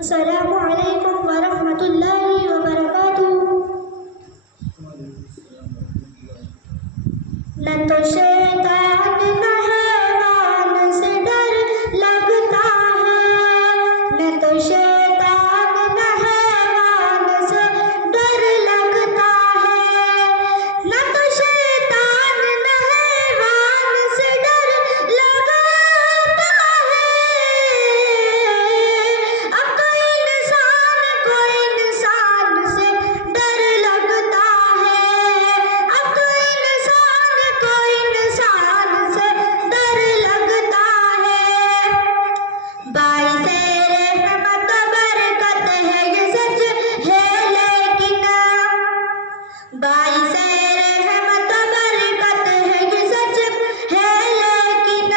अस्सलामु अलैकुम वरहमतुल्लाहि वबरकातुहू। न तो शैतान न हैवान से डर लगता है, न तो शैतान न हैवान से डर लगता है, न तो शैतान न हैवान से डर लगता है। अब कोई इंसान से डर लगता है, अब कोई इंसान से डर लगता है। बाइसे रहमत बरकत है ये सच है, लेकिन बाइसे रहमत बरकत है ये सच है, लेकिन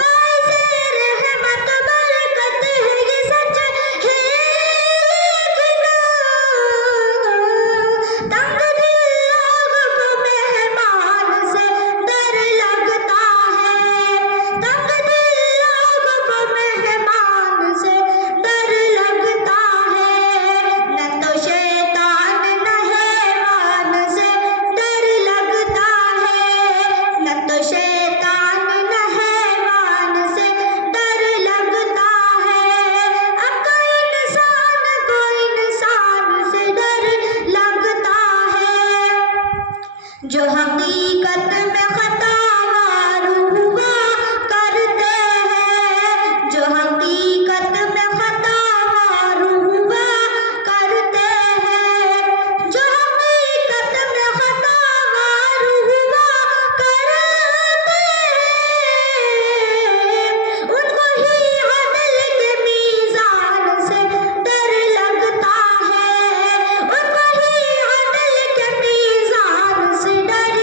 बाइसे रहमत बरकत है ये सच है, लेकिन तंग दिल लोगों को मेहमान से डर लगता है, तंग दिल लोगों को मेहमान से डर लगता है। न तो शैतान न हैवान से डर लगता है, न तो शैतान न हैवान से डर लगता है। अब कोई इंसान से डर लगता है। जो हकीकत में खतावार हुआ करते हैं, जो हकीकत में खतावार हुआ करते हैं, जो हकीकत में खतावार हुआ करते हैं, उनको ही अदल के मीज़ान से डर लगता है, उनको ही अदल के मीज़ान से डर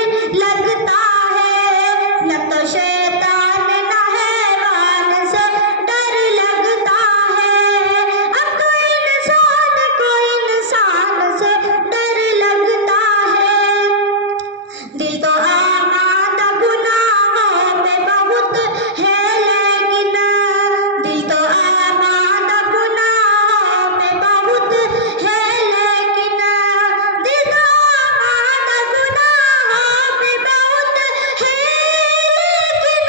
लगता है। न तो शैतान न हैवान से डर लगता है, अब कोई इंसान से डर लगता है। दिल तो आमादा गुनाहों पे बहुत है, लेकिन दिल तो आमादा गुनाहों पे बहुत है, लेकिन दिल तो आमादा गुनाहों पे बहुत है, लेकिन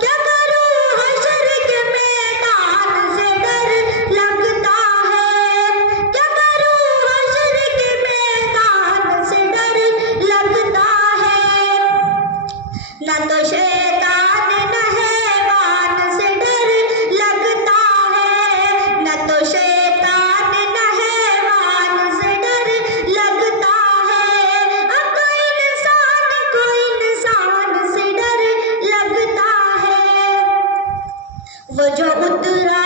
क्या करूं हश्र के मैदान से डर लगता है, क्या करूं हश्र के मैदान से डर लगता है। न तो शैतान न हैवान से डर लगता है, न तो शैतान न हैवान से डर लगता है। अब कोई इंसान से डर लगता है। वो जो उतरा